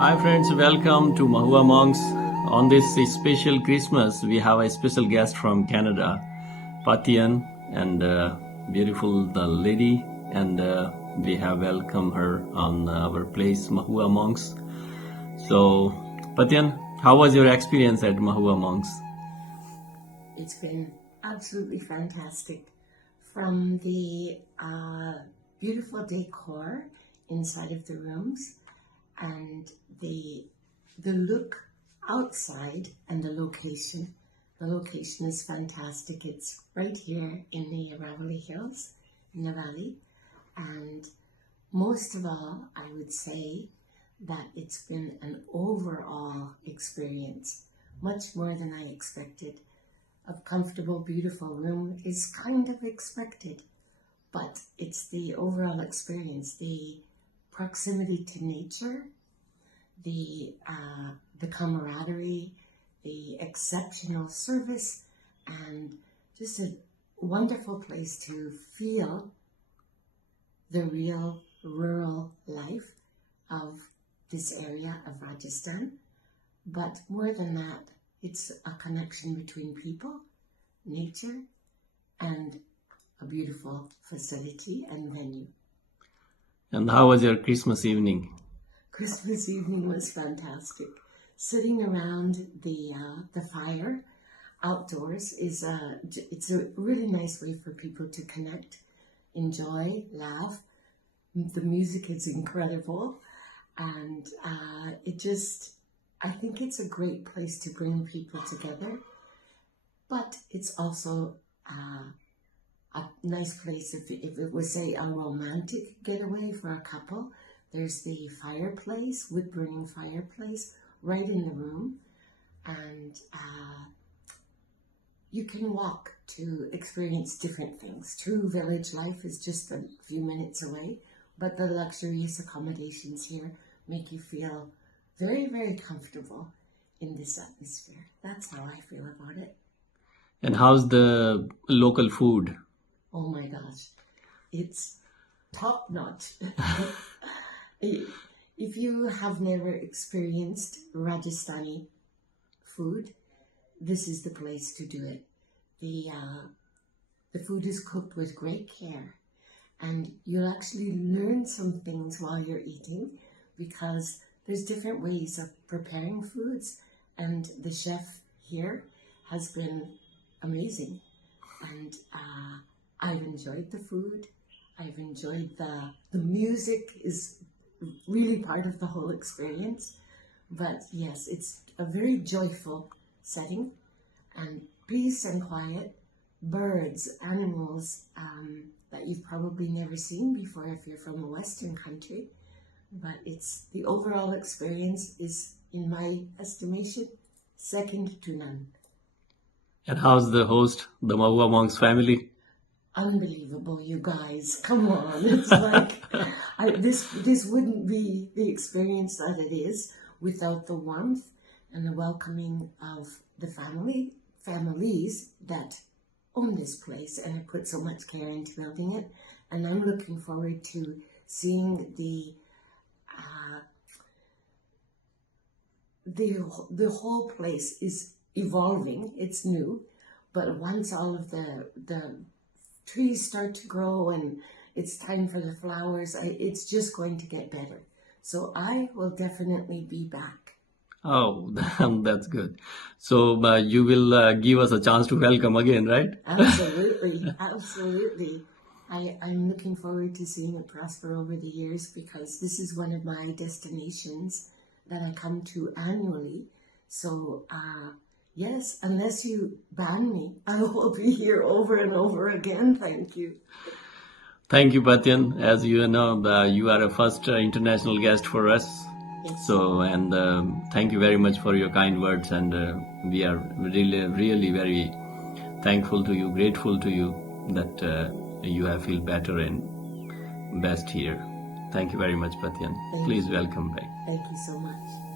Hi friends, welcome to Mahua Monks. On this special Christmas, we have a special guest from Canada, Patian, and beautiful the lady, and we have welcomed her on our place, Mahua Monks. So, Patian, how was your experience at Mahua Monks? It's been absolutely fantastic. From the beautiful decor inside of the rooms and the look outside and the location. The location is fantastic. It's right here in the Aravalli Hills in the valley. And most of all, I would say that it's been an overall experience, much more than I expected. A comfortable, beautiful room is kind of expected, but it's the overall experience, the proximity to nature, the camaraderie, the exceptional service, and just a wonderful place to feel the real rural life of this area of Rajasthan. But more than that, it's a connection between people, nature, and a beautiful facility and venue. And how was your Christmas evening? Christmas evening was fantastic. Sitting around the fire outdoors it's a really nice way for people to connect, enjoy, laugh. The music is incredible, and I think it's a great place to bring people together, but it's also a nice place if it was, say, a romantic getaway for a couple. There's the fireplace, wood-burning fireplace, right in the room, and you can walk to experience different things. True village life is just a few minutes away, but the luxurious accommodations here make you feel very, very comfortable in this atmosphere. That's how I feel about it. And how's the local food? Oh my gosh, it's top notch. If you have never experienced Rajasthani food, this is the place to do it. The food is cooked with great care, and you'll actually learn some things while you're eating, because there's different ways of preparing foods, and the chef here has been amazing. And I've enjoyed the food. I've enjoyed the music is really part of the whole experience. But yes, it's a very joyful setting, and peace and quiet, birds, animals that you've probably never seen before if you're from a Western country. But the overall experience is, in my estimation, second to none. And how's the host, the Mahua Monks family? Unbelievable, you guys. Come on. It's like, this wouldn't be the experience that it is without the warmth and the welcoming of the families that own this place and have put so much care into building it. And I'm looking forward to seeing the whole place is evolving. It's new, but once all of the trees start to grow and it's time for the flowers, it's just going to get better. So I will definitely be back. Oh, that's good. So you will give us a chance to welcome again, right? Absolutely, absolutely. I'm looking forward to seeing it prosper over the years, because this is one of my destinations that I come to annually. So yes, unless you ban me, I will be here over and over again. Thank you. Thank you, Patian. As you know, you are a first international guest for us. Yes. So, and thank you very much for your kind words. And we are really, really very thankful to you, grateful to you that you have feel better and best here. Thank you very much, Patian. Please welcome back. Thank you so much.